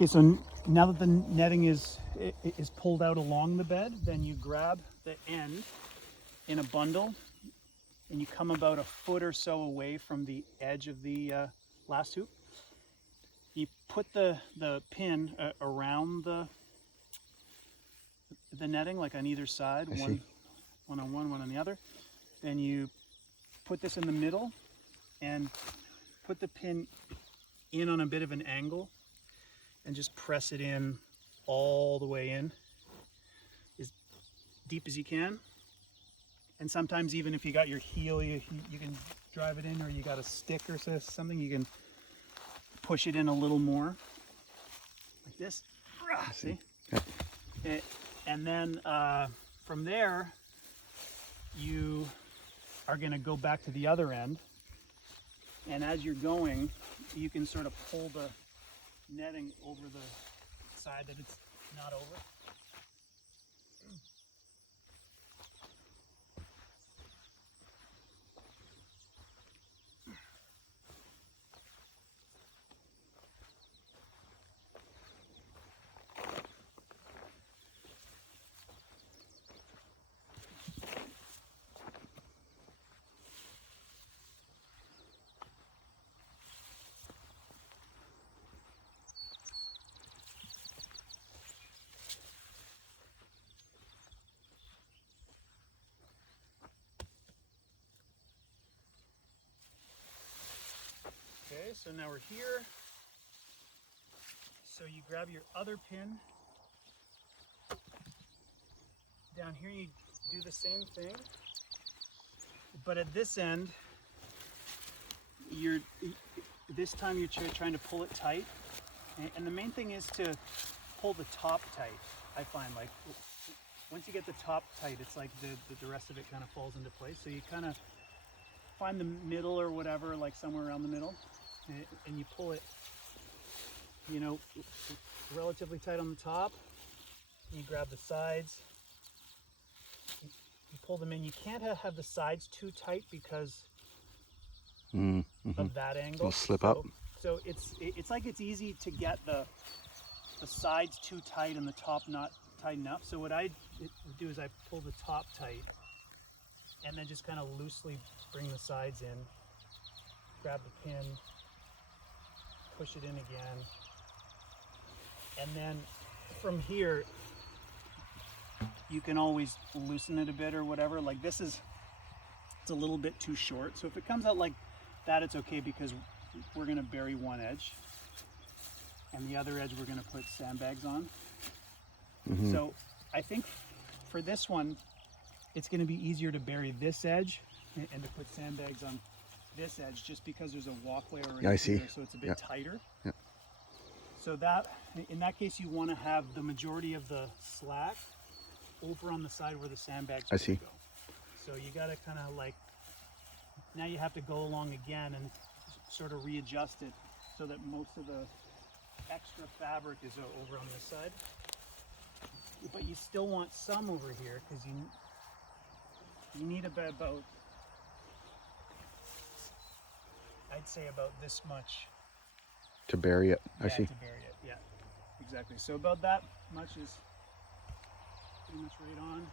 Okay, so now that the netting is pulled out along the bed, then you grab the end in a bundle and you come about a foot or so away from the edge of the last hoop. You put the pin around the netting, like on either side, one on one on the other. Then you put this in the middle and put the pin in on a bit of an angle and just press it in all the way in, as deep as you can. And sometimes even if you got your heel, you can drive it in, or you got a stick or something, you can push it in a little more, like this. See? Yep. And then from there, you are going to go back to the other end. And as you're going, you can sort of pull the netting over the side that it's not over. Okay, so now we're here. So you grab your other pin. Down here you do the same thing, but at this end, this time you're trying to pull it tight. And the main thing is to pull the top tight. I find, like, once you get the top tight, it's like the rest of it kind of falls into place. So you kind of find the middle or whatever, like somewhere around the middle, and you pull it, relatively tight on the top. You grab the sides, you pull them in. You can't have the sides too tight because of that angle. It'll slip up. So it's like it's easy to get the sides too tight and the top not tight enough. So what I do is I pull the top tight and then just kind of loosely bring the sides in, grab the pin, push it in again, and then from here you can always loosen it a bit or whatever. Like it's a little bit too short, so if it comes out like that, it's okay, because we're going to bury one edge and the other edge we're going to put sandbags on. So I think for this one it's going to be easier to bury this edge and to put sandbags on this edge, just because there's a walkway already here, so it's a bit tighter. So that, in that case, you want to have the majority of the slack over on the side where the sandbags are going to go. So you got to kind of like, now you have to go along again and sort of readjust it so that most of the extra fabric is over on this side. But you still want some over here, because you need about, I'd say about this much to bury it. To bury it, yeah, exactly. So about that much is pretty much right on.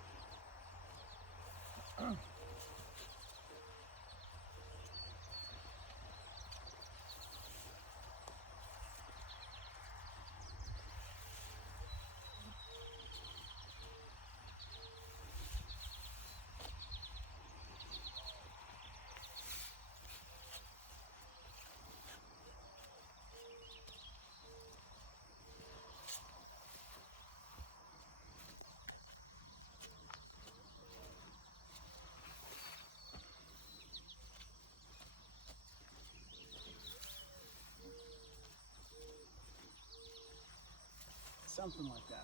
Something like that.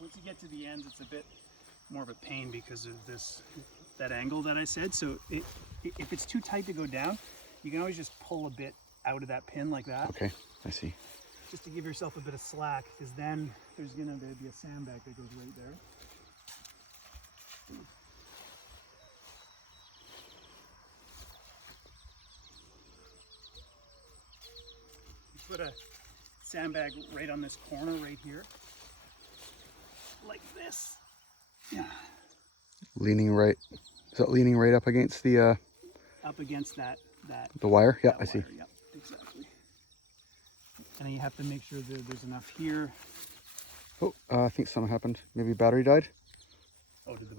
Once you get to the ends, it's a bit more of a pain because of that angle that I said. So if it's too tight to go down, you can always just pull a bit out of that pin like that. Okay, I see. Just to give yourself a bit of slack, because then there's going to be a sandbag that goes right there. You put a sandbag right on this corner right here. Like this. Yeah. Leaning right. Is that leaning right up against the Up against that wire? Yeah, that I see. wire. Yep, exactly. And then you have to make sure that there's enough here. Oh, I think something happened. Maybe battery died. Oh, did the